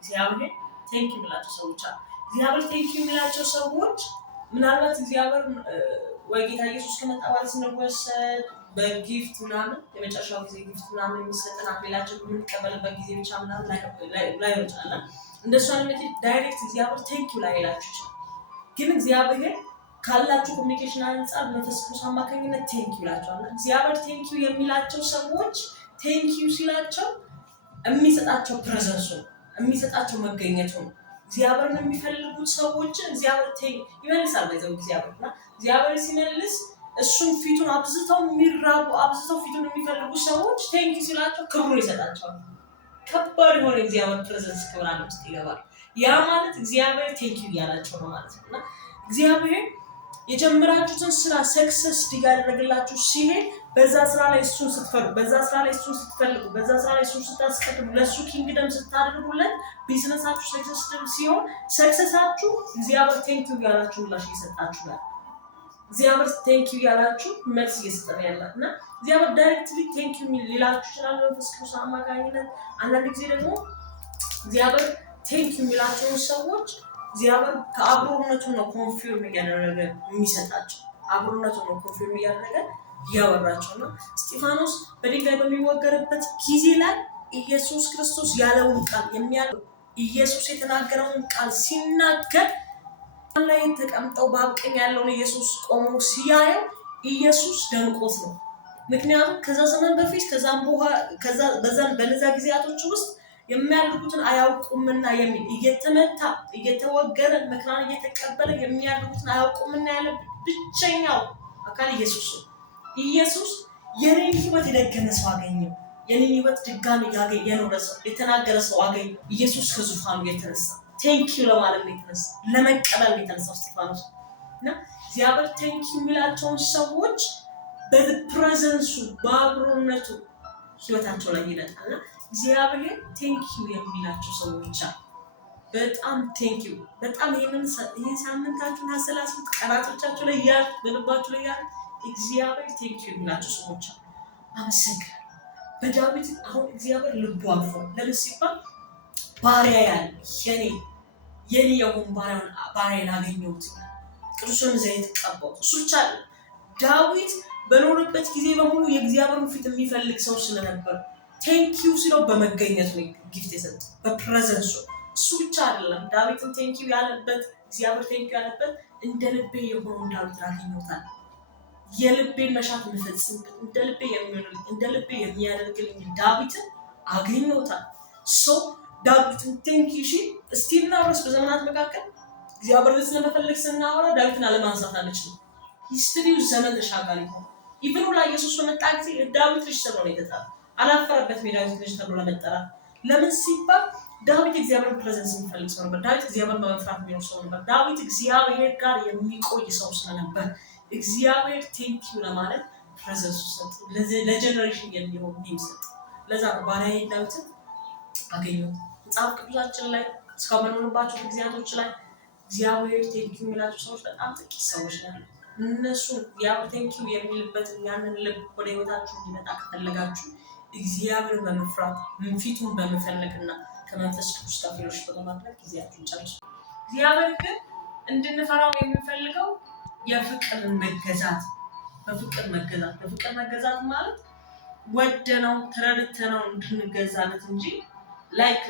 እግዚአብሔር ቴንክ ዩ የሚላቸው ሰዎች አሉ። እግዚአብሔር ቴንክ ዩ የሚላቸው ሰዎች ምናልባት እግዚአብሔር ወይ ጌታ ኢየሱስ ከመጣ በኋላ ስንወሰድ በጊፍት ምናምን የመጨረሻው ጊዜ ጊፍት ምናምን የሚሰጠን አክሊላችን የምንቀበልበት ጊዜ ብቻ ምናምን ላይ ይወጣል። እንደሱ አይነት ዳይሬክት እግዚአብሔር ቴንክ ዩ ላይ ይላችሁ ይችላል። ግን እግዚአብሔር ካላችሁ ኮሚኒኬሽን አንፃር መንፈስ ቅዱስ አማካኝነት ቴንክ ዩ ይላቸዋል። እግዚአብሔር ቴንክ ዩ የሚላቸው ሰዎች ቴንክ ዩ ሲላቸው የሚሰጣቸው ፕሬዘንሱ የሚሰጣቸው መገኘቱ ነው። እግዚአብሔርን የሚፈልጉት ሰዎች እግዚአብሔር ይመልሳል። በዛው እግዚአብሔር ሲመልስ እሱን ፊቱን አብዝተው የሚራቡ አብዝተው ፊቱን የሚፈልጉ ሰዎች ቴንክ ዩ ሲላቸው ክብሩን ይሰጣቸዋል። ከባድ የሆነ እግዚአብሔር ፕሬዘንስ ክብር አለ ውስጥ ይገባል። ያ ማለት እግዚአብሔር ቴንክ ዩ እያላቸው ነው ማለት ነው። እና እግዚአብሔር የጀመራችሁትን ስራ ሰክሰስ ያደረግላችሁ ሲሄድ በዛ ስራ ላይ እሱን ስትፈልጉ፣ በዛ ስራ ላይ እሱን ስትፈልጉ፣ በዛ ስራ ላይ እሱን ስታስቀድሙ፣ ለእሱ ኪንግደም ስታደርጉለት ቢዝነሳችሁ ሰክሰስ ሲሆን ሰክሰሳችሁ እግዚአብሔር ቴንክ ዩ እያላችሁ ምላሽ እየሰጣችሁ ነው። እግዚአብሔር ቴንክ ዩ እያላችሁ መልስ እየሰጠን ያለ እና እግዚአብሔር ዳይሬክትሊ ቴንክ ዩ ሊላችሁ ይችላል መንፈስ ቅዱስ አማካኝነት። አንዳንድ ጊዜ ደግሞ እግዚአብሔር ቴንክ ዩ የሚላቸውን ሰዎች እግዚአብሔር ከአብሮነቱን ነው ኮንፊርም እያደረገ የሚሰጣቸው። አብሮነቱን ነው ኮንፊርም እያደረገ እያወራቸው ነው። እስጢፋኖስ በድንጋይ በሚወገርበት ጊዜ ላይ ኢየሱስ ክርስቶስ ያለውን ቃል ኢየሱስ የተናገረውን ቃል ሲናገር ላይ ተቀምጠው በአብቀኝ ያለውን ኢየሱስ ቆሞ ሲያየው ኢየሱስ ደንቆት ነው። ምክንያቱም ከዛ ዘመን በፊት በነዛ ጊዜያቶች ውስጥ የሚያደርጉትን አያውቁምና የሚል እየተመታ እየተወገረ መከራን እየተቀበለ የሚያደርጉትን አያውቁምና ያለ ብቸኛው አካል ኢየሱስ ነው። ኢየሱስ የኔን ህይወት የደገመ ሰው አገኘው። የኔን ህይወት ድጋሚ የኖረ ሰው የተናገረ ሰው አገኘው። ኢየሱስ ከዙፋኑ የተነሳ ቴንክ ዩ ለማለት ነው የተነሳ፣ ለመቀበል ነው የተነሳው እስጢፋኖስ። እና እግዚአብሔር ቴንክ ዩ የሚላቸውን ሰዎች በፕሬዘንሱ በአብሮነቱ ህይወታቸው ላይ ይለጣልና እግዚአብሔር ቴንክ ዩ የሚላቸው ሰዎች አሉ። በጣም ቴንክ ዩ በጣም ይህን ሳምንታችሁን አሰላስሉት፣ ቀናቶቻችሁ ላይ ያሉ በልባችሁ ላይ ያሉ እግዚአብሔር ቴንክ ዩ የሚላቸው ሰዎች አሉ። አመሰግናለሁ። በዳዊት አሁን እግዚአብሔር ልቡ አልፏል። ለምን ሲባል ባሪያ ያለ የኔ የሆን ባሪያን አገኘሁት፣ ቅዱሱን ዘይት ቀባሁት። እሱ ብቻ ዳዊት በኖረበት ጊዜ በሙሉ የእግዚአብሔርን ፊት የሚፈልግ ሰው ስለነበር ቴንክ ዩ ሲለው በመገኘቱ ጊፍት የሰጠ በፕሬዘንሱ። እሱ ብቻ አይደለም ዳዊትን ቴንክ ዩ ያለበት እግዚአብሔር ቴንክ ዩ ያለበት እንደ ልቤ የሆነውን ዳዊትን አገኘሁታል። የልቤን መሻት የምፈጽምበት እንደ ልቤ የሚሆንልኝ እንደ ልቤ የሚያደርግልኝ ዳዊትን አገኘሁታል። ዳዊትን ቴንክ ዩ እስቲል ናውረስ በዘመናት መካከል እግዚአብሔርን ስለመፈለግ ስናወራ ዳዊትን አለማንሳት አንችልም። ሂስትሪው ዘመን ተሻጋሪ ሆነ። ኢቭኑ ላይ ኢየሱስ በመጣ ጊዜ ዳዊት ልጅ ተብሎ ነው የተጠራው። አላፈረበትም የዳዊት ልጅ ተብሎ ለመጠራት። ለምን ሲባል ዳዊት እግዚአብሔር ፕሬዘንስ የሚፈልግ ሰው ነበር። ዳዊት እግዚአብሔር በመፍራት የሚኖር ሰው ነበር። ዳዊት እግዚአብሔር ጋር የሚቆይ ሰው ስለነበር እግዚአብሔር ቴንክ ዩ ለማለት ፕሬዘንሱ ሰጥ፣ ለጀነሬሽን የሚሆን ኔም ሰጥ። ለዛ ነው ባሪያዬ ዳዊትን አገኘሁት። መጽሐፍ ቅዱሳችን ላይ እስካሁን በኖርባቸው ጊዜያቶች ላይ እግዚአብሔር ቴንክ ዩ የሚላቸው ሰዎች በጣም ጥቂት ሰዎች ናቸው። እነሱ እግዚአብሔር ቴንክ ዩ የሚልበትን ያንን ልብ ወደ ህይወታችሁ እንዲመጣ ከፈለጋችሁ እግዚአብሔርን በመፍራት ፊቱን በመፈለግና ከመንፈስ ቅዱስ ጋር ፌሎሺፕ በማድረግ ጊዜያችሁን ጨርሱ። እግዚአብሔር ግን እንድንፈራው የሚፈልገው የፍቅር መገዛት፣ በፍቅር መገዛት ማለት ወደነው ተረድተነው እንድንገዛለት እንጂ ላይክ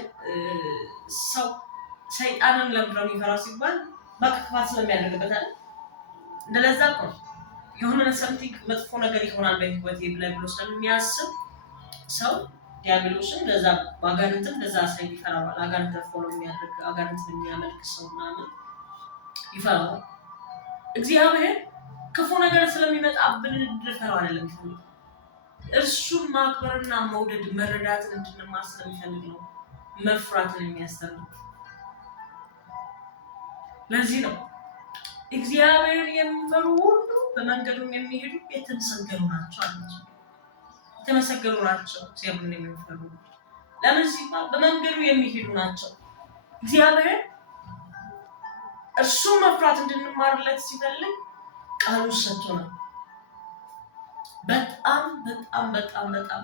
ሰው ሰይጣንን ለምንድነው የሚፈራው ሲባል በክፋት ስለሚያደርግበት አይደል? እንደለዛ እኮ የሆነ ሰምቲንግ መጥፎ ነገር ይሆናል በህይወቴ ብሎ ስለሚያስብ ሰው ዲያብሎስን ለዛ ባጋንንትን ለዛ ሳይ ይፈራዋል። አጋንንት ፎሎ የሚያደርግ አጋንንትን የሚያመልክ ሰው ምናምን ይፈራዋል። እግዚአብሔር ክፉ ነገር ስለሚመጣብን እንድንፈራው አይደለም የሚፈልገው። እርሱን ማክበርና መውደድ መረዳትን እንድንማር ስለሚፈልግ ነው መፍራትን የሚያስተምር። ለዚህ ነው እግዚአብሔርን የሚፈሩ ሁሉ በመንገዱም የሚሄዱ የተመሰገኑ ናቸው አለ። የተመሰገኑ ናቸው እግዚአብሔርን የሚፈሩ። ለምን ሲባል በመንገዱ የሚሄዱ ናቸው። እግዚአብሔር እርሱን መፍራት እንድንማርለት ሲፈልግ ቃሉን ሰጥቶናል። በጣም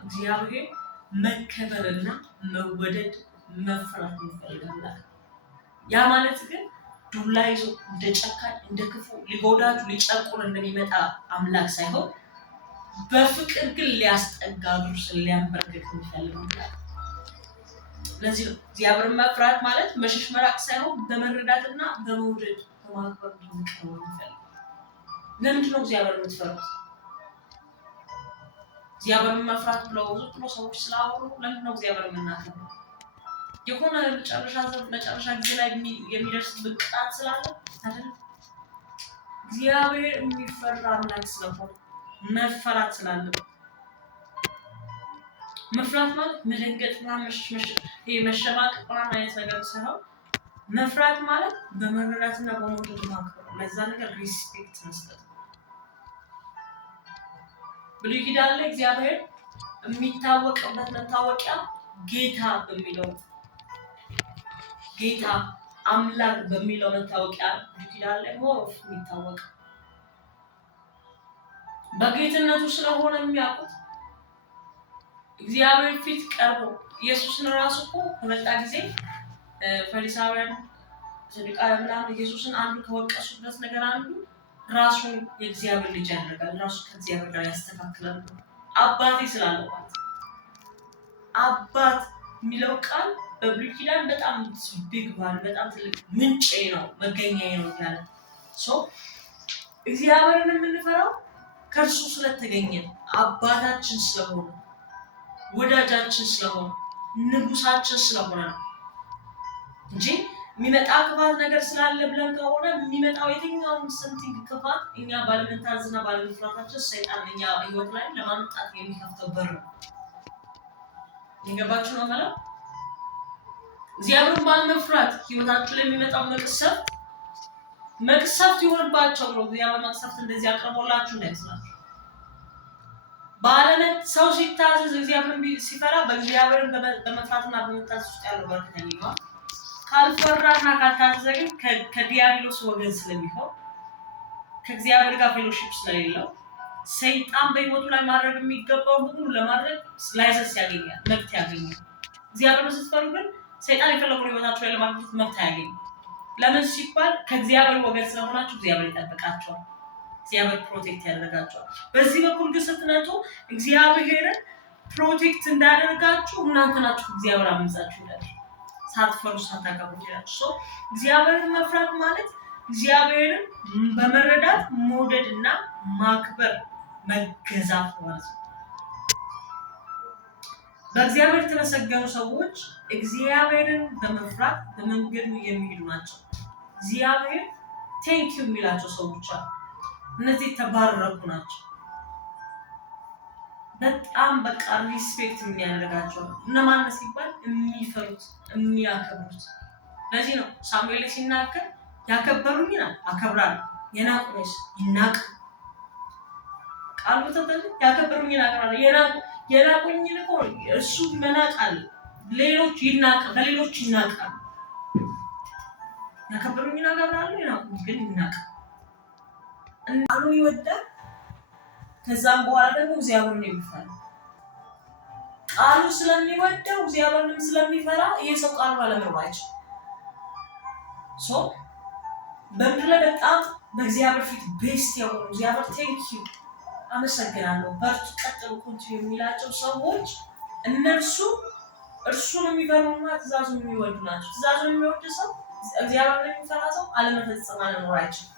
እግዚአብሔር መከበርና መወደድ መፍራት የሚፈልግ አምላክ። ያ ማለት ግን ዱላ ይዞ እንደ ጨካኝ እንደ ክፉ ሊጎዳችሁ ሊጨቁን እንደሚመጣ አምላክ ሳይሆን በፍቅር ግን ሊያስጠጋ እግሩ ሊያንበረክክ የሚፈልግ አምላክ። ለዚህ ነው እግዚአብሔርን መፍራት ማለት መሸሽ መራቅ ሳይሆን በመረዳትና በመውደድ በማክበር እንድንቀርብ የሚፈልግ። ለምንድን ነው እግዚአብሔርን የምትፈሩት? እግዚአብሔርን መፍራት ብለው ዝም ብሎ ሰዎች ስላወሩ ለምንድን ነው እግዚአብሔርን የምናከብረው? የሆነ መጨረሻ ጊዜ ላይ የሚደርስ ብቃት ስላለ አይደል? እግዚአብሔር የሚፈራ አምላክ ስለሆነ መፈራት ስላለበት። መፍራት ማለት መደንገጥ መሸማቀቅ አይነት ነገር ሳይሆን መፍራት ማለት በመረዳትና በመውደድ ማክበር፣ ለዛ ነገር ሪስፔክት መስጠት። ብሉይ ኪዳን ላይ እግዚአብሔር የሚታወቅበት መታወቂያ ጌታ በሚለው ጌታ አምላክ በሚለው መታወቂያ ብሉይ ኪዳን ላይ ሞር የሚታወቅ በጌትነቱ ስለሆነ የሚያውቁት እግዚአብሔር ፊት ቀርቦ ኢየሱስን ራሱ እኮ በመጣ ጊዜ ፈሪሳውያን ሰዱቃውያን ምናምን ኢየሱስን አንዱ ከወቀሱበት ነገር አንዱ ራሱን የእግዚአብሔር ልጅ ያደርጋል፣ ራሱ ከእግዚአብሔር ጋር ያስተካክላል። አባቴ ስላለው ማለት አባት የሚለው ቃል በብሉይ ኪዳን በጣም ቢግ ባል በጣም ትልቅ ምንጭ ነው፣ መገኛዬ ነው ያለ ሰው እግዚአብሔርን የምንፈራው ከእርሱ ስለተገኘ አባታችን ስለሆነ ወዳጃችን ስለሆነ ንጉሳችን ስለሆነ ነው እንጂ የሚመጣ ክፋት ነገር ስላለ ብለን ከሆነ የሚመጣው የትኛውም ሰምቲንግ ክፋት እኛ ባለመታዘዝና ባለመፍራታችን ሰይጣን እኛ ህይወት ላይ ለማምጣት የሚከፍተው በር ነው። ይገባችሁ ነው ማለት እግዚአብሔርን ባለመፍራት ህይወታችሁ ላይ የሚመጣው መቅሰፍት ይሆንባቸው ነው። እግዚአብሔር መቅሰፍት እንደዚህ አቅርቦላችሁ እንዳይመስላችሁ። ባለነት ሰው ሲታዘዝ እግዚአብሔርን ሲፈራ በእግዚአብሔርን በመፍራትና በመታዘዝ ውስጥ ያለው በረከት ነው። ካልፈራና ካልታዘዘ ግን ከዲያብሎስ ወገን ስለሚሆን ከእግዚአብሔር ጋር ፌሎሺፕ ስለሌለው ሰይጣን በህይወቱ ላይ ማድረግ የሚገባው ሁሉ ለማድረግ ላይሰንስ ያገኛል፣ መብት ያገኛል። እግዚአብሔርን ስትፈሩ ግን ሰይጣን የፈለገውን ህይወታችሁ ላይ ለማግኘት መብት አያገኝም። ለምን ሲባል ከእግዚአብሔር ወገን ስለሆናችሁ እግዚአብሔር ይጠብቃችኋል፣ እግዚአብሔር ፕሮቴክት ያደርጋችኋል። በዚህ በኩል ግን ስትነቱ እግዚአብሔርን ፕሮቴክት እንዳደርጋችሁ እናንተ ናችሁ እግዚአብሔር አምጻችሁ ይላል። ሳትፈሩ ሳታከብሩ ይላል። እግዚአብሔርን መፍራት ማለት እግዚአብሔርን በመረዳት መውደድና ማክበር መገዛት ማለት ነው። በእግዚአብሔር የተመሰገኑ ሰዎች እግዚአብሔርን በመፍራት በመንገዱ የሚሄዱ ናቸው። እግዚአብሔር ቴንኪው የሚላቸው ሰዎች አሉ። እነዚህ የተባረኩ ናቸው። በጣም በቃ ሪስፔክት የሚያደርጋቸው እነማን ሲባል የሚፈሩት የሚያከብሩት። ለዚህ ነው ሳሙኤል ሲናገር ያከበሩኝን አከብራለሁ፣ የናቁኝስ ይናቅ። ቃሉ ተጠቅሞ ያከበሩኝን አከብራለሁ፣ የናቁኝን እኮ እሱ መናቃል፣ ሌሎች በሌሎች ይናቃሉ። ያከበሩኝን አከብራለሁ፣ የናቁኝ ግን ይናቅ። ቃሉን ይወዳል። ከዛም በኋላ ደግሞ እግዚአብሔርን የሚፈራ ቃሉ ስለሚወደው እግዚአብሔርንም ስለሚፈራ ይሄ ሰው ቃሉ አለመኖር አይችልም። በምድር ላይ በጣም በእግዚአብሔር ፊት ቤስት የሆኑ እግዚአብሔር ቴንኪው አመሰግናለሁ በርቱ ቀጥሉ ኮንቲኒው የሚላቸው ሰዎች እነርሱ እርሱን የሚፈሩና ትእዛዙን የሚወዱ ናቸው። ትእዛዙን የሚወድ ሰው እግዚአብሔርን የሚፈራ ሰው አለመፈጸም አለመኖር አይችልም።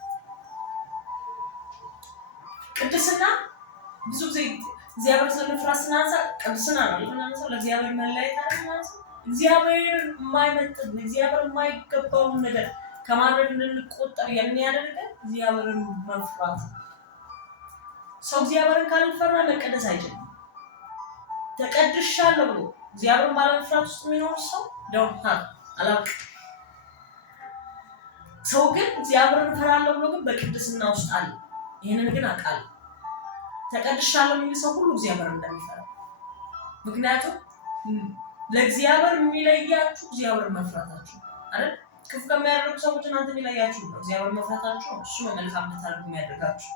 ቅድስና ብዙ ጊዜ እግዚአብሔር ስለመፍራት ስናንሳ ቅድስና ነው የምናነሳው። ለእግዚአብሔር መለየት አይደለም። እግዚአብሔር የማይመጥን እግዚአብሔር የማይገባውን ነገር ከማድረግ እንድንቆጠር የሚያደርገን እግዚአብሔርን መፍራት። ሰው እግዚአብሔርን ካልፈራ መቀደስ አይችልም። ተቀድሻለሁ ብሎ እግዚአብሔርን ባለመፍራት ውስጥ የሚኖር ሰው አላውቅም። ሰው ግን እግዚአብሔርን እፈራለሁ ብሎ ግን በቅድስና ውስጥ አለ። ይህንን ግን አውቃለሁ። ተቀድሻለሁ የሚል ሰው ሁሉ እግዚአብሔር እንደሚፈራ። ምክንያቱም ለእግዚአብሔር የሚለያችሁ እግዚአብሔር መፍራታችሁ አይደል? ክፉ ከሚያደርጉ ሰዎች እናንተ የሚለያችሁ ነው እግዚአብሔር መፍራታችሁ ነው። እሱ ነው መልካም እንድታደርጉ የሚያደርጋችሁ።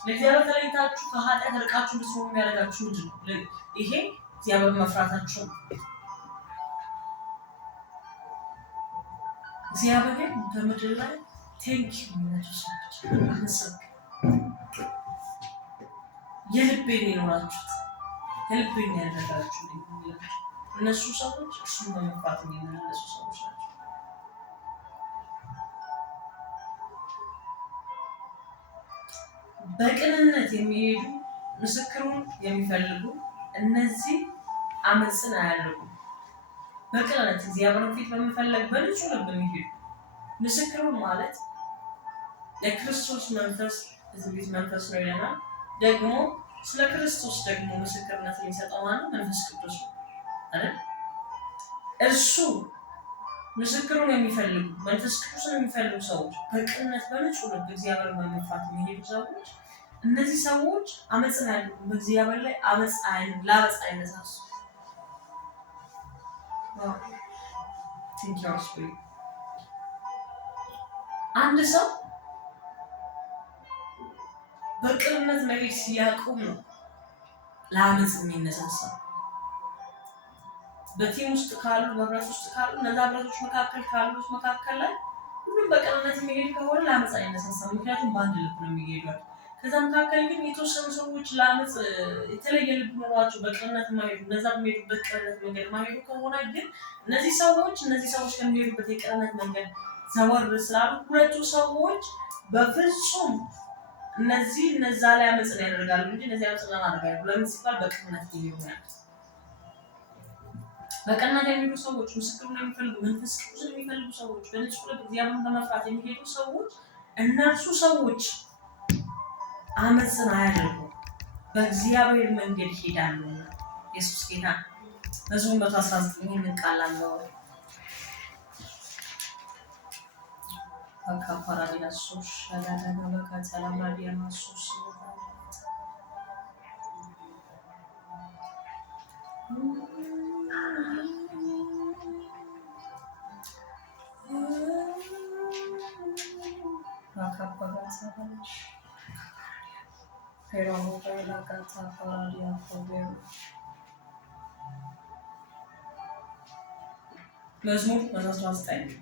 ለእግዚአብሔር ተለይታችሁ ከኃጢአት ርቃችሁ እንድትሆኑ የሚያደርጋችሁ ምንድን ነው? ይሄ እግዚአብሔር መፍራታችሁ ነው። እግዚአብሔር በምድር ላይ ቴንኪው የሚላቸው ሰዎች አመሰግን የልቤን የኖራችሁት የልቤን ያደረጋችሁ የሚላቸው እነሱ ሰዎች እሱን በመፍራት የሚመላለሱ ሰዎች ናቸው። በቅንነት የሚሄዱ ምስክሩን የሚፈልጉ እነዚህ አመፅን አያደርጉም። በቅንነት እግዚአብሔርን ፊት በመፈለግ በንጹህ ልብ የሚሄዱ ምስክሩን ማለት የክርስቶስ መንፈስ የትንቢት መንፈስ ነው ይለናል። ደግሞ ስለ ክርስቶስ ደግሞ ምስክርነት የሚሰጠው ማለት መንፈስ ቅዱስ ነው አይደል? እርሱ ምስክሩን የሚፈልጉ መንፈስ ቅዱስን የሚፈልጉ ሰዎች በቅንነት በንጹህ ልብ እግዚአብሔርን በመፍራት የሚሄዱ ሰዎች እነዚህ ሰዎች አመፅን አያደርጉም። በእግዚአብሔር ላይ ለአመፅ አይነሳሱ። አንድ ሰው በቅንነት መሄድ ሲያቆም ነው ለአመፅ የሚነሳሳው። በቲም ውስጥ ካሉ በህብረት ውስጥ ካሉ እነዛ ህብረቶች መካከል ላይ ሁሉም በቅንነት የሚሄድ ከሆነ ለአመፅ አይነሳሳም። ምክንያቱም በአንድ ልብ ነው የሚሄዷል። ከዛ መካከል ግን የተወሰኑ ሰዎች ለአመፅ የተለየ ልብ ኖሯቸው በቅንነት ማሄዱ እነዛ በሚሄዱበት ቅንነት መንገድ ማሄዱ ከሆነ ግን እነዚህ ሰዎች ከሚሄዱበት የቅንነት መንገድ ዘወር ስላሉ ሁለቱ ሰዎች በፍጹም እነዛ ላይ አመፅን ያደርጋሉ እንጂ እነዚህ አመፅን ለማድረግ ለምን ሲባል በቅንነት ይሄዱ ያሉት። በቅንነት የሚሄዱ ሰዎች ምስክሩን የሚፈልጉ መንፈስ ቅዱስን የሚፈልጉ ሰዎች በንጹህ ልብ እግዚአብሔርን በመፍራት የሚሄዱ ሰዎች እነርሱ ሰዎች አመፅን አያደርጉም፣ በእግዚአብሔር መንገድ ይሄዳሉ። ኢየሱስ ጌታ መዝሙር 119 ይህንን ቃል አለው። አካፓራዲያ ሶሽ አዳዳና በካታላማዲያ ማሶስ መዝሙር 119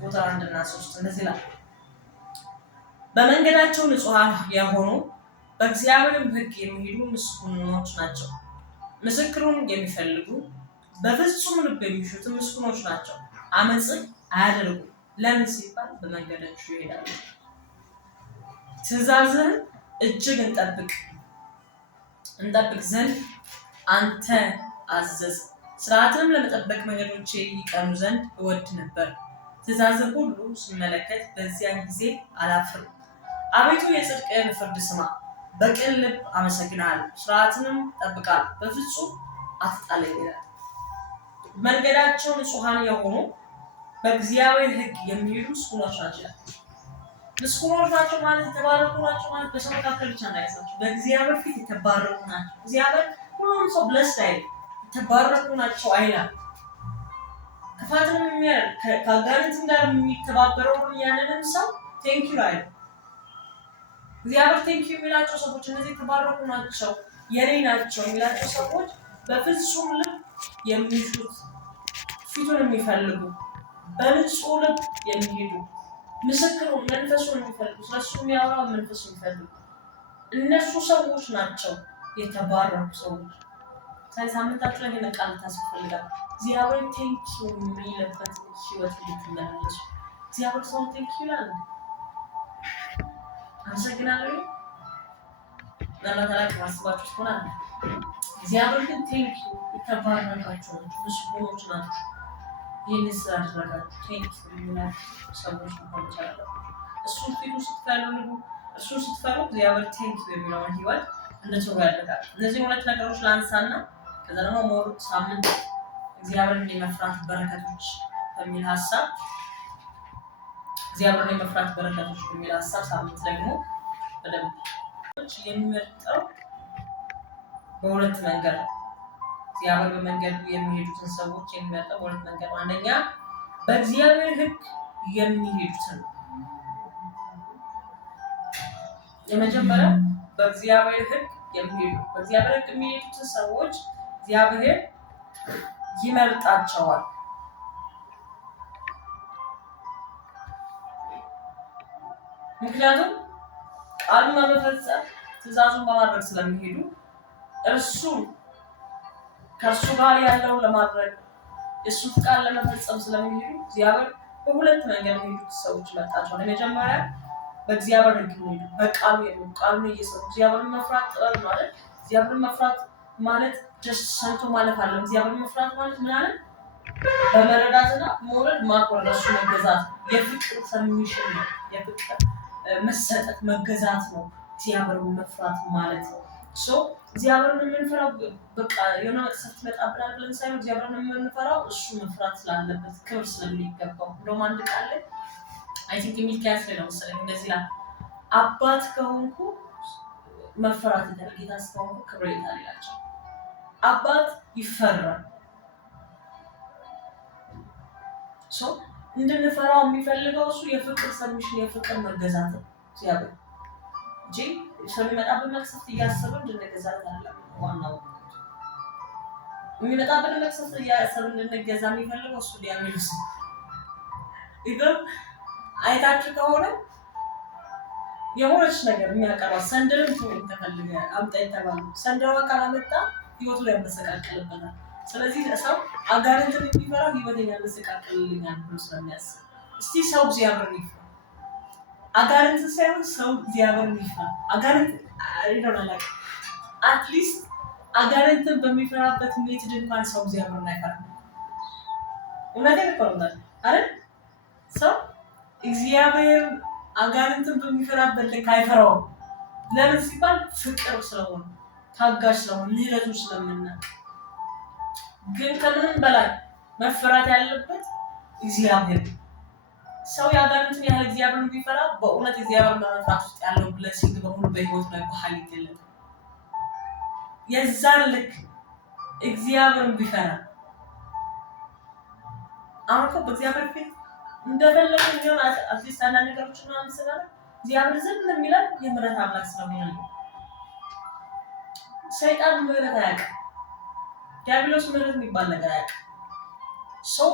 ቁጥር 1 እና 3 እንደዚህ ይላል። በመንገዳቸው ንጹሐን የሆኑ በእግዚአብሔርም ሕግ የሚሄዱ ምስጉኖች ናቸው። ምስክሩን የሚፈልጉ በፍጹም ልብ የሚሹት ምስጉኖች ናቸው። አመፅን አያደርጉም። ለምን ሲባል በመንገዳቸው ይሄዳሉ። ትእዛዝህን እጅግ እንጠብቅ ዘንድ አንተ አዘዝ። ስርዓትንም ለመጠበቅ መንገዶቼ ይቀኑ ዘንድ እወድ ነበር። ትእዛዝን ሁሉ ስመለከት በዚያን ጊዜ አላፍርም። አቤቱ የጽድቅህን ፍርድ ስማ። በቅን ልብ አመሰግናለሁ። ስርዓትንም እጠብቃለሁ፣ በፍጹም አትጣለኝ ይላል። መንገዳቸው ንጹሐን የሆኑ በእግዚአብሔር ሕግ የሚሄዱ ምስጉኖች ናቸው። ምስጉኖች ናቸው ማለት የተባረኩ ናቸው ማለት በሰው መካከል ብቻ እንዳይመስላችሁ፣ በእግዚአብሔር ፊት የተባረኩ ናቸው። እግዚአብሔር ሁሉም ሰው ብለስድ አይልም፣ የተባረኩ ናቸው አይላል። ክፋትንም የሚያደርግ ከአጋንንትም ጋር የሚተባበረውን ያንንም ሰው ቴንኪው አይልም። እግዚአብሔር ቴንኪው የሚላቸው ሰዎች እነዚህ የተባረኩ ናቸው የኔ ናቸው የሚላቸው ሰዎች በፍጹም ልብ የሚሹት ፊቱን የሚፈልጉ በንጹህ ልብ የሚሄዱ ምስክሩን መንፈሱን የሚፈልጉ ስለሱ የሚያወራ መንፈሱን የሚፈልጉ እነሱ ሰዎች ናቸው የተባረኩ ሰዎች። ሳምንታችሁ ላይ ግን ቃል ታስፈልጋል። እግዚአብሔር ቴንኪው የሚልበት ህይወት እንድትመላለሱ። እግዚአብሔር ሰው ቴንኪው ይላል። አመሰግናለሁ ለማታላቅ ማስባችሁ ሆናል። እግዚአብሔር ግን ቴንኪው የተባረካችሁ ናችሁ፣ ምስጉኖች ናችሁ። ይህን ስላደረጋችሁ ቴንኪው የሚላችሁ ሰዎች መሆን ይቻላል። እሱን ፊቱ ስትፈልጉ እሱን ስትፈሩ እግዚአብሔር ቴንኪው የሚለውን ህይወት እንድትኖሩ ያደርጋል። እነዚህ ሁለት ነገሮች ላንሳና ከዛ ደግሞ ሞር ሳምንት እግዚአብሔርን የመፍራት በረከቶች በሚል ሀሳብ እግዚአብሔርን የመፍራት በረከቶች በሚል ሀሳብ ሳምንት ደግሞ በደንብ የሚመርጠው በሁለት መንገድ ነው። እግዚአብሔር በመንገዱ የሚሄዱትን ሰዎች የሚመርጠው በሁለት መንገድ ነው። አንደኛ በእግዚአብሔር ሕግ የሚሄዱትን የመጀመሪያው በእግዚአብሔር ሕግ በእግዚአብሔር ሕግ የሚሄዱትን ሰዎች እግዚአብሔር ይመርጣቸዋል። ምክንያቱም ቃሉን በመፈጸም ትእዛዙን በማድረግ ስለሚሄዱ እርሱ ከእርሱ ጋር ያለውን ለማድረግ የእሱ ፍቃድ ለመፈጸም ስለሚሄዱ እግዚአብሔር በሁለት መንገድ የሚሄዱት ሰዎች መጣቸዋል። የመጀመሪያ በእግዚአብሔር ሕግ የሚሄዱ በቃሉ የሚሄዱ ቃሉን እየሰሩ እግዚአብሔርን መፍራት ጥበብ ነው አይደል? እግዚአብሔርን መፍራት ማለት ጀስት ሰምቶ ማለፍ አለ። እግዚአብሔርን መፍራት ማለት ምን አለ? በመረዳትና መውረድ ማክበር፣ ለእሱ መገዛት የፍቅር ሰሚሽን ነው። የፍቅር መሰጠት መገዛት ነው እግዚአብሔርን መፍራት ማለት ነው። እግዚአብሔርን የምንፈራው በቃ የሆነ መቅሰፍት ይመጣብናል ብለን ሳይሆን እግዚአብሔርን የምንፈራው እሱ መፍራት ስላለበት ክብር ስለሚገባው። እንደውም አንድ ቃል ላይ አይ ቲንክ ሚልኪያስ ላይ ነው መሰለኝ እንደዚህ ይላል፣ አባት ከሆንኩ መፈራት ይላል፣ ጌታ እስከሆንኩ ክብር ይላል ይላቸው። አባት ይፈራል። እንድንፈራው የሚፈልገው እሱ የፍቅር ሰሚሽን የፍቅር መገዛት ነው እግዚአብሔር እንጂ የሚመጣብን መቅሰፍት እያሰብን እንድንገዛት አይደለም። ዋናው የሚመጣብን መቅሰፍት እያሰብን እንድንገዛ የሚፈልገው እሱ ዲያብሎስ ነው። ይገርም አይታችሁ ከሆነ የሆነች ነገር የሚያቀርባት ሰንደልን ተፈልገ አምጣ የተባሉ ሰንደሏ ካላመጣ ህይወቱ ላይ ያመሰቃቅልበታል። ስለዚህ ሰው አጋንንትን የሚፈራው ህይወቴን ያመሰቃቅልልኛል ብሎ ስለሚያስብ እስቲ ሰው እግዚአብሔርን ይፍራ። አጋንንትን ሳይሆን ሰው እግዚአብሔርን ይፍራ። አጋንንት አይደለም አትሊስት አጋንንትን በሚፈራበት ሜትድ እንኳን ሰው እግዚአብሔርን አይፈራም። እውነቴን እኮ ነው አይደል? ሰው እግዚአብሔር አጋንንትን በሚፈራበት ልክ አይፈራውም። ለምን ሲባል ፍቅር ስለሆነ፣ ታጋሽ ስለሆነ፣ ምህረቱን ስለምናውቅ። ግን ከምንም በላይ መፈራት ያለበት እግዚአብሔር። ሰው የአጋንንትን ያህል እግዚአብሔርን ቢፈራ በእውነት እግዚአብሔርን በመፍራት ውስጥ ያለው ብለሲንግ በሙሉ በህይወት ላይ በኃይል ይገለጣል። የዛን ልክ እግዚአብሔርን ቢፈራ አሁን እኮ በእግዚአብሔር ፊት እንደፈለገ የሚሆን አትሊስት አንዳንድ ነገሮች ምናምን ስላለ እግዚአብሔር ዝም የሚለን የምህረት አምላክ ስለሆነ ነው። ሰይጣን ምህረት አያውቅም። ዲያብሎስ ምህረት የሚባል ነገር አያውቅም። ሰው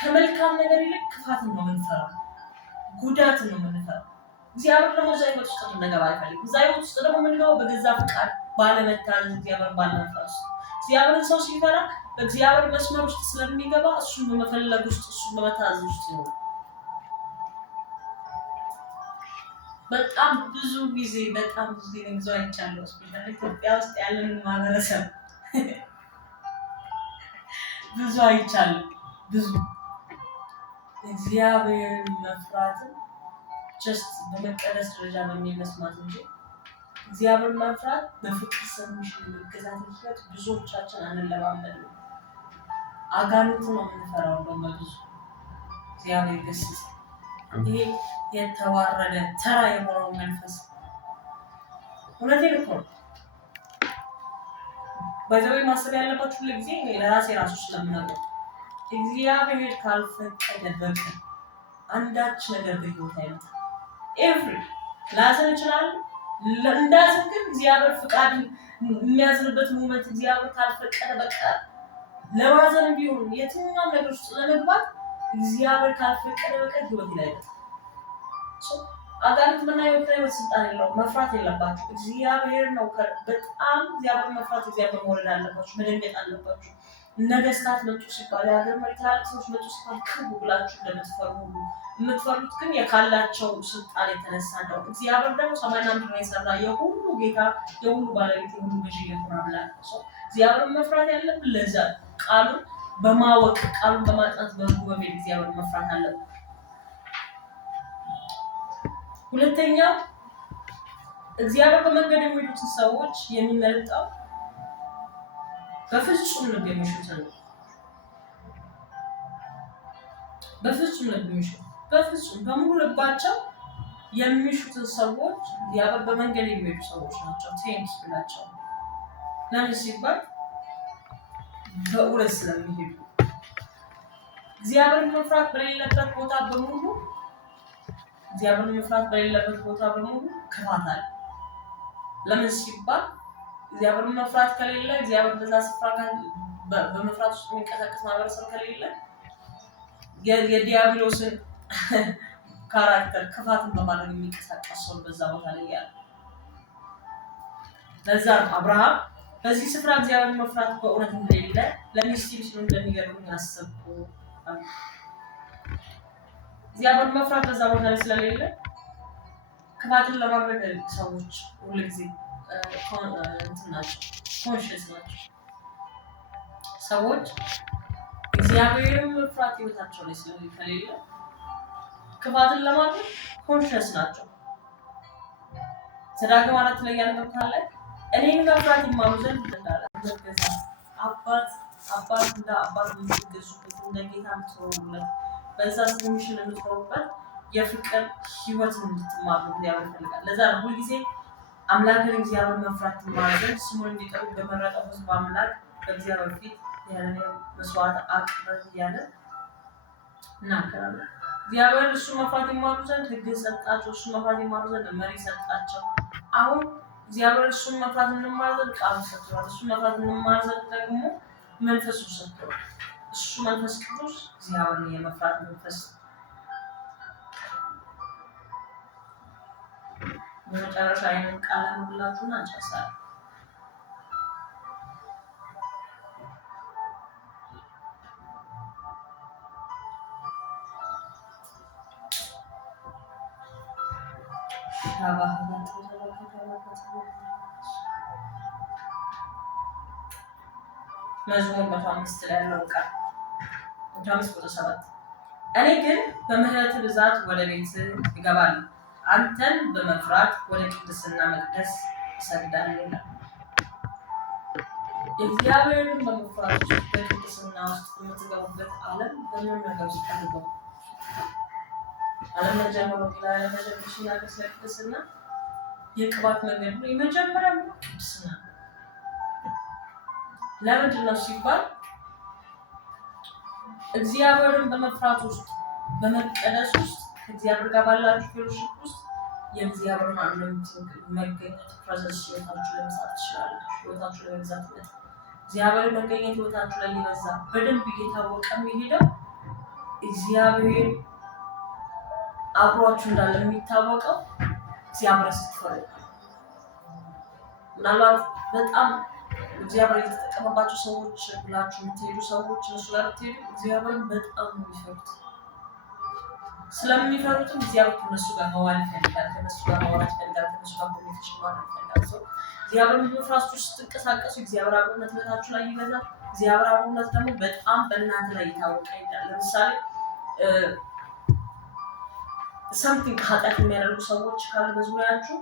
ከመልካም ነገር ይልቅ ክፋትን ነው የምንፈራው፣ ጉዳትን ነው የምንፈራው። እግዚአብሔር ደግሞ እዛ ህይወት ውስጥ እንድንገባ አይፈልግም። እዛ ህይወት ውስጥ ደግሞ የምንገባው በገዛ ፍቃድ ባለመታዘዝ፣ እግዚአብሔር ባለመፍራት። እግዚአብሔርን ሰው ሲፈራ በእግዚአብሔር መስመር ውስጥ ስለሚገባ እሱን በመፈለግ ውስጥ እሱን በመታዘዝ ውስጥ ይኖራል። በጣም ብዙ ጊዜ ብዙ አይቻለሁ። ስፔሻሊ ኢትዮጵያ ውስጥ ያለን ማህበረሰብ ብዙ አይቻለሁ። ብዙ እግዚአብሔርን መፍራትን ጀስት በመቀደስ ደረጃ በሚል መስማት እንጂ እግዚአብሔርን መፍራት በፍቅር ሰሚሽን መገዛት ምክንያት ብዙዎቻችን አንለማመድም። አጋንንት ነው የምንፈራው። እንደውም ብዙ እግዚአብሔር ይገስጽ። ይሄ የተዋረደ ተራ የሆነው መንፈስ እውነቴን እኮ ነው። በዛው ማሰብ ያለባችሁ ሁሉ ጊዜ ለራሴ ራሱ ስለምናገር እግዚአብሔር ካልፈቀደ በቀር አንዳች ነገር በህይወት አይመጣም። ኤቭሪ ላዘን ይችላል እንዳዘን ግን እግዚአብሔር ፍቃድ የሚያዝንበት ሞመንት እግዚአብሔር ካልፈቀደ በቀር ለማዘን ቢሆን የትኛውም ነገር ውስጥ ለመግባት እግዚአብሔር ካልፈቀደ በቀር ህይወት ላይ አይመጣም። አጋንንት ምናየው ከህይወት ስልጣን የለውም። መፍራት የለባችሁ እግዚአብሔር ነው። በጣም እግዚአብሔር መፍራት እግዚአብሔር መውረድ አለባችሁ፣ መደንገጥ አለባችሁ። ነገስታት መጡ ሲባል የሀገር መሪ ትላልቅ ሰዎች መጡ ሲባል ክቡ ብላችሁ እንደምትፈሩ ሁሉ የምትፈሩት ግን የካላቸው ስልጣን የተነሳ ነው። እግዚአብሔር ደግሞ ሰማይና ምድርን የሰራ የሁሉ ጌታ የሁሉ ባለቤት የሁሉ ገዢ የሆነ አምላክ ነው። እግዚአብሔርን መፍራት ያለብን ለዛ ቃሉን በማወቅ ቃሉን በማጥናት በህጉ በመሄድ እግዚአብሔርን መፍራት አለብን። ሁለተኛው እግዚአብሔር በመንገድ የሚሄዱትን ሰዎች የሚመርጠው በፍጹም ልብ የሚሹትን ነው። በፍጹም ልብ የሚሹት በፍጹም በሙሉ ልባቸው የሚሹትን ሰዎች እግዚአብሔር በመንገድ የሚሄዱ ሰዎች ናቸው። ቴንክ ብላቸው ለምን ሲባል በእውነት ስለሚሄዱ። እግዚአብሔርን መፍራት በሌለበት ቦታ በሙሉ ክፋት አለ። ለምን ሲባል እግዚአብሔርን መፍራት ከሌለ እግዚአብሔር በዛ ስፍራ በመፍራት ውስጥ የሚንቀሳቀስ ማህበረሰብ ከሌለ የዲያብሎስን ካራክተር ክፋትን በማድረግ የሚንቀሳቀስ ሰው በዛ ቦታ ላይ ያለ። ለዛ አብርሃም በዚህ ስፍራ እግዚአብሔርን መፍራት በእውነት እንደሌለ ለሚስት ሲሉ እንደሚገርም ያሰብኩ እግዚአብሔርን መፍራት በዛ ቦታ ላይ ስለሌለ ክፋትን ለማድረግ ሰዎች ሁልጊዜ ኮንሽስ ናቸው። ሰዎች እግዚአብሔርን መፍራት ህይወታቸው ላይ ስለሌለ ክፋትን ለማድረግ ኮንሽስ ናቸው። ዘዳግም 4 ላይ ያለ ቦታ ላይ እኔን መፍራት ይማሩ ዘንድ እንዳለ አባት እንደ አባት የምትገዙበት እንደ ጌታ የምትኖሩበት በዛ ሚሽን የምትኖሩበት የፍቅር ህይወትን እንድትማሩ እግዚአብሔር ይፈልጋል። ለዛ ነው ሁልጊዜ አምላክን እግዚአብሔር መፍራት ትማሩ ዘንድ ስሙን እንዲጠሩ በመረጠው ህዝብ አምላክ በእግዚአብሔር ፊት ያለ መስዋዕት አቅርብ እያለ እናገራለን። እግዚአብሔር እሱ መፍራት ይማሩ ዘንድ ህግን ሰጣቸው። እሱ መፍራት ይማሩ ዘንድ መሪ ሰጣቸው። አሁን እግዚአብሔር እሱን መፍራት እንማር ዘንድ ቃል ሰጥቷል። እሱ መፍራት እንማር ዘንድ ደግሞ መንፈሱ ሰጥቷል። እሱ መንፈስ ቅዱስ እግዚአብሔርን የመፍራት መንፈስ በመጨረሻ አይነት ቃል አምብላችሁና እንጨርሳለን። መዝሙር 105 ላይ ያለው ቃል 105:7 እኔ ግን በምህረት ብዛት ወደ ቤት እገባለሁ፣ አንተን በመፍራት ወደ ቅድስና መቅደስ እሰግዳለሁ። እግዚአብሔርን በመፍራት በቅድስና ውስጥ የምትገቡበት ዓለም በምን ነገር ውስጥ አድርገው ዓለም መጀመሩ ላይ ተጀምሽና ቅድስና የቅባት መንገድ ነው። የመጀመሪያው ቅድስና ለምንድን ነው ሲባል እግዚአብሔርን በመፍራት ውስጥ በመቀደስ ውስጥ ከእግዚአብሔር ጋር ባላችሁ ፌሎሺፕ ውስጥ የእግዚአብሔርን አኖይንቲንግ መገኘት ፕሬዘንስ ህይወታችሁ ላይ መስራት ትችላላችሁ። ህይወታችሁ ላይ መግዛት ይመጣል። እግዚአብሔር መገኘት ህይወታችሁ ላይ ይበዛ በደንብ እየታወቀ የሚሄደው እግዚአብሔር አብሯችሁ እንዳለ የሚታወቀው እግዚአብሔር ስትፈሩ። ምናልባት በጣም እግዚአብሔር የተጠቀመባቸው ሰዎች ብላችሁ የምትሄዱ ሰዎች እነሱ ጋር ብትሄዱ እግዚአብሔርን በጣም ነው የሚፈሩት። ስለሚፈሩትም እግዚአብሔር ከእነሱ ጋር መዋል ይፈልጋል፣ ከእነሱ ጋር ማውራት ይፈልጋል፣ ከእነሱ ጋር ኮሚኒኬሽን ማድረግ ይፈልጋል። ሰው እግዚአብሔርን በመፍራቱ ስትንቀሳቀሱ እግዚአብሔር አብሮነት በታችሁ ላይ ይበዛል። እግዚአብሔር አብሮነት ደግሞ በጣም በእናንተ ላይ የታወቀ ይሄዳል። ለምሳሌ ሰምቲንግ ኃጢአት የሚያደርጉ ሰዎች ካሉ በዙሪያችሁ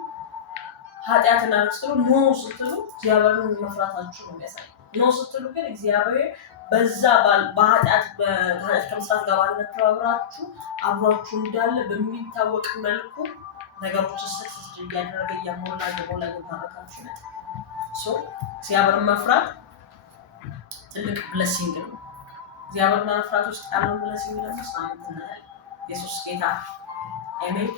ኃጢአት እናደርግ ስትሉ ኖ ስትሉ እግዚአብሔርን መፍራታችሁ ነው የሚያሳየው። ኖ ስትሉ ግን እግዚአብሔር በዛ በኃጢአት ከመስራት ጋር ባለመተባበራችሁ አብሯችሁ እንዳለ በሚታወቅ መልኩ ነገሮች ስስ እያደረገ እያሞላ ማድረጋችሁ ነው። እግዚአብሔርን መፍራት ትልቅ ብለሲንግ ነው። እግዚአብሔርን መፍራት ውስጥ ያለውን ብለሲንግ ደግሞ ሳምንት እናያለን። ኢየሱስ ጌታ አሜን።